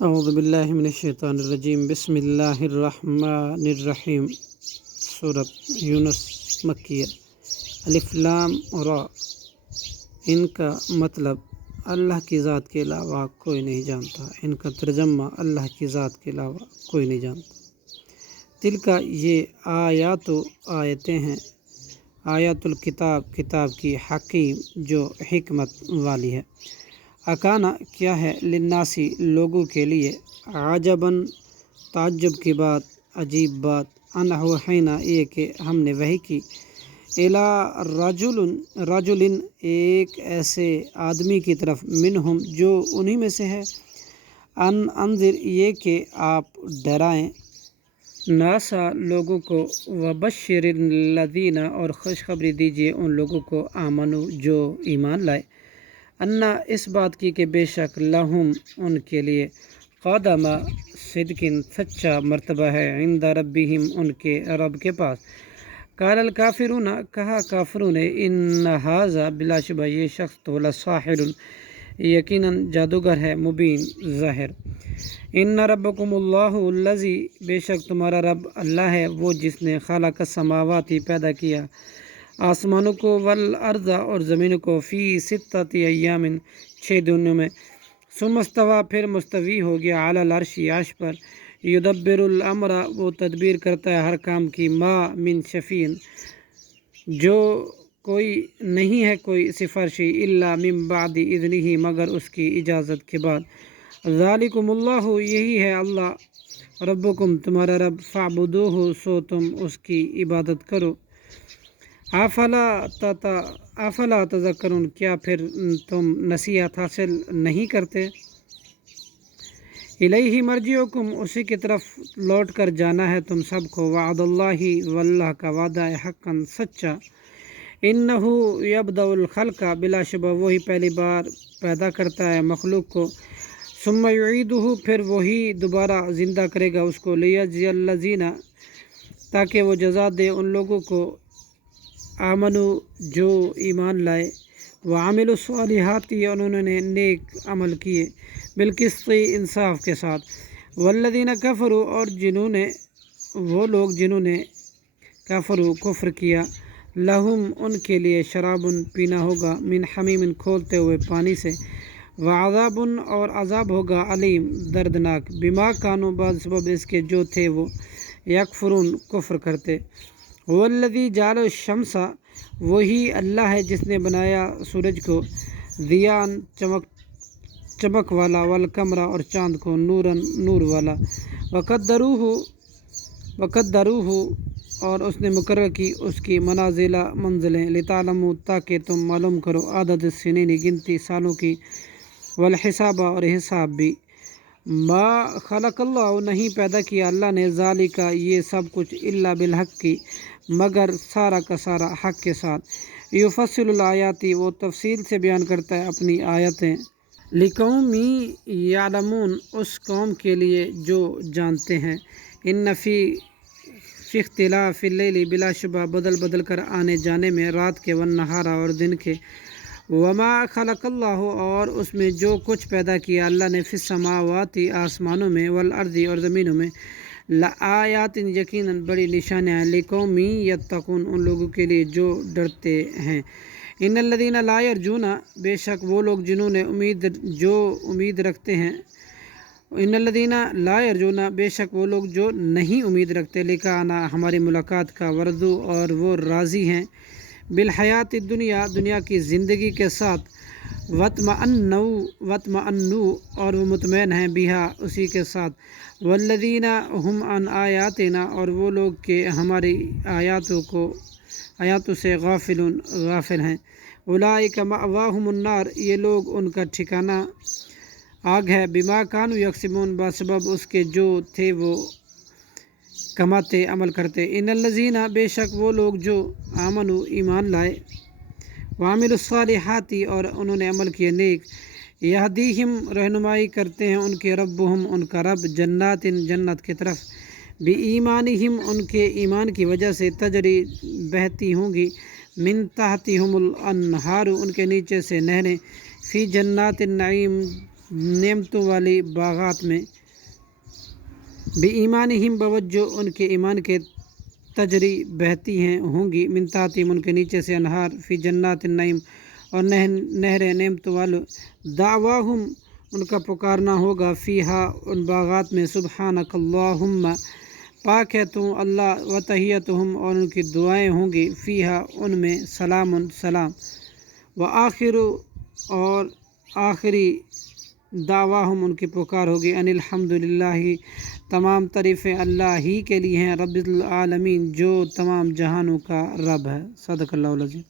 اعوذ باللہ من الشیطان الرجیم، بسم اللہ الرحمن الرحیم۔ سورۃ یونس مکیہ۔ الف لام را، ان کا مطلب اللہ کی ذات کے علاوہ کوئی نہیں جانتا، ان کا ترجمہ اللہ کی ذات کے علاوہ کوئی نہیں جانتا۔ تل کا یہ آیات و آیتیں ہیں، آیات الکتاب کتاب کی، حکیم جو حکمت والی ہے۔ اکانا کیا ہے، للناسی لوگوں کے لیے، عجباً تعجب کی بات، عجیب بات، ان اوحینا یہ کہ ہم نے وحی کی، رجل ایک ایسے آدمی کی طرف، منہم جو انہی میں سے ہے، ان انذر یہ کہ آپ ڈرائیں، ناسا لوگوں کو، وبشر الذین اور خوشخبری دیجیے ان لوگوں کو، آمنو جو ایمان لائے، انا اس بات کی کہ بے شک، لہم ان کے لیے، قدم صدقن سچا مرتبہ ہے، عند ربہم ان کے رب کے پاس۔ قال الکافرون کہا کافروں نے، ان ھذا بلا شبہ یہ شخص تو، لساحر یقیناً جادوگر ہے، مبین ظاہر۔ ان ربکم اللہ الذی بے شک تمہارا رب اللہ ہے، وہ جس نے خلق السماوات پیدا کیا آسمانوں کو، والارض اور زمین کو، فی ستۃ ایام 6 دنوں میں، ثم استوی پھر مستوی ہو گیا، علی العرش عرش پر، یدبر الامر وہ تدبیر کرتا ہے ہر کام کی، ما من شفیع جو کوئی نہیں ہے کوئی سفارشی، الا من بعد اذنہ مگر اس کی اجازت کے بعد۔ ذالکم اللہ یہی ہے اللہ، ربکم تمہارا رب، فاعبدوہ سو تم اس کی عبادت کرو۔ افلا تذکرون کیا پھر تم نصیحت حاصل نہیں کرتے۔ الیہ مرجعکم اسی کی طرف لوٹ کر جانا ہے تم سب کو، وعد اللہ واللہ کا وعدہ ہے، حقا سچا، انہ یبدأ الخلق بلا شبہ وہی پہلی بار پیدا کرتا ہے مخلوق کو، ثم یعیدہ پھر وہی دوبارہ زندہ کرے گا اس کو، لیجزی الذین تاکہ وہ جزا دے ان لوگوں کو، آمنو جو ایمان لائے، وعملوا الصالحات انہوں نے نیک عمل کیے، بالقسط انصاف کے ساتھ، والذین کفروا اور وہ لوگ جنہوں نے کفروا کفر کیا، لہم ان کے لیے، شراب پینا ہوگا، من حمیم کھولتے ہوئے پانی سے، وعذاب اور عذاب ہوگا، علیم دردناک، بما کانوا بعد سبب اس کے جو تھے وہ، یکفرون کفر کرتے۔ والذی جعل الشمس وہی اللہ ہے جس نے بنایا سورج کو، ضیاءً چمک والا، والقمر اور چاند کو، نوراً نور والا، وقدروہ اور اس نے مقرر کی اس کی منازل منزلیں، لتعلموا تاکہ تم معلوم کرو، عدد السنین گنتی سالوں کی، والحساب اور حساب بھی، ما خلق اللہ نہیں پیدا کیا اللہ نے، ذالک یہ سب کچھ، الا بالحق کی مگر سارا کا سارا حق کے ساتھ، یفصل الآیات وہ تفصیل سے بیان کرتا ہے اپنی آیتیں، لقوم یعلمون اس قوم کے لیے جو جانتے ہیں، ان فی اختلاف اللیل بلا شبہ بدل کر آنے جانے میں رات کے، والنہار اور دن کے، وما خلق اللہ اور اس میں جو کچھ پیدا کیا اللہ نے، فی السماوات آسمانوں میں، والارض اور زمینوں میں، لآیات یقیناً بڑی نشانیاں ہیں، لقوم یتقون ان لوگوں کے لیے جو ڈرتے ہیں۔ ان الذین لا یرجون بے شک وہ لوگ جنہوں نے امید رکھتے ہیں، ان الذین لا یرجون بے شک وہ لوگ جو نہیں امید رکھتے، لقاءنا ہماری ملاقات کا، ورضوا اور وہ راضی ہیں، بالحیات الدنیا دنیا کی زندگی کے ساتھ، واطمأنوا اور وہ مطمئن ہیں، بہا اسی کے ساتھ، والذین ہم عن آیاتنا اور وہ لوگ کہ ہماری آیاتوں سے غافل ہیں، اولئک مأواہم النار یہ لوگ ان کا ٹھکانہ آگ ہے، بما کانوا یکسبون بسبب اس کے جو تھے وہ کماتے عمل کرتے، ان الذین بے شک وہ لوگ جو آمنوا ایمان لائے، وعملوا الصالحات اور انہوں نے عمل کیے نیک، یہدیہم رہنمائی کرتے ہیں ان کے، ربہم ان کا رب، جنات جنت کی طرف، بِایمانہم ان کے ایمان کی وجہ سے، تجری بہتی ہوں گی، من تحتہم الانہار ان کے نیچے سے نہریں، فی جنات النعیم نعمتوں والی باغات میں، بے ایمانہم بوجہ ان کے ایمان کے، تجری بہتی ہیں ہوں گی، من تحتہم ان کے نیچے سے، انہار فی جنات النعیم اور نہریں نعمتوں والوں، دعواہم ان کا پکارنا ہوگا، فیہا ان باغات میں، سبحانک اللہم پاک ہے تو اللہ، و تحیتہم اور ان کی دعائیں ہوں گی، فیہا ان میں، سلام سلام، و آخر اور آخری دعواہم ان کی پکار ہوگی، ان الحمد للہ تمام تعریفیں اللہ ہی کے لیے ہیں، رب العالمین جو تمام جہانوں کا رب ہے۔ صدق اللہ العظیم۔